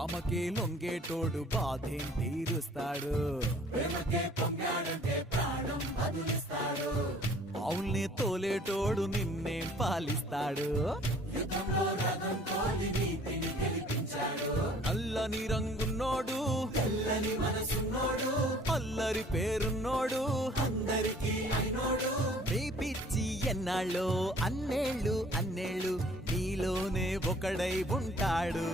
ఆమెకే లొంగేటోడు బాధేం తీరుస్తాడు. ఆవుల్ని తోలేటోడు నిన్నేం పాలిస్తాడు. నల్లని రంగున్నోడు తెల్లని మనసున్నోడు అల్లరి పేరున్నోడు అందరికీ అయినోడు. నీ పిచ్చి ఎన్నాళ్ళో అన్నేళ్ళు నీలోనే ఒకడై ఉంటాడు.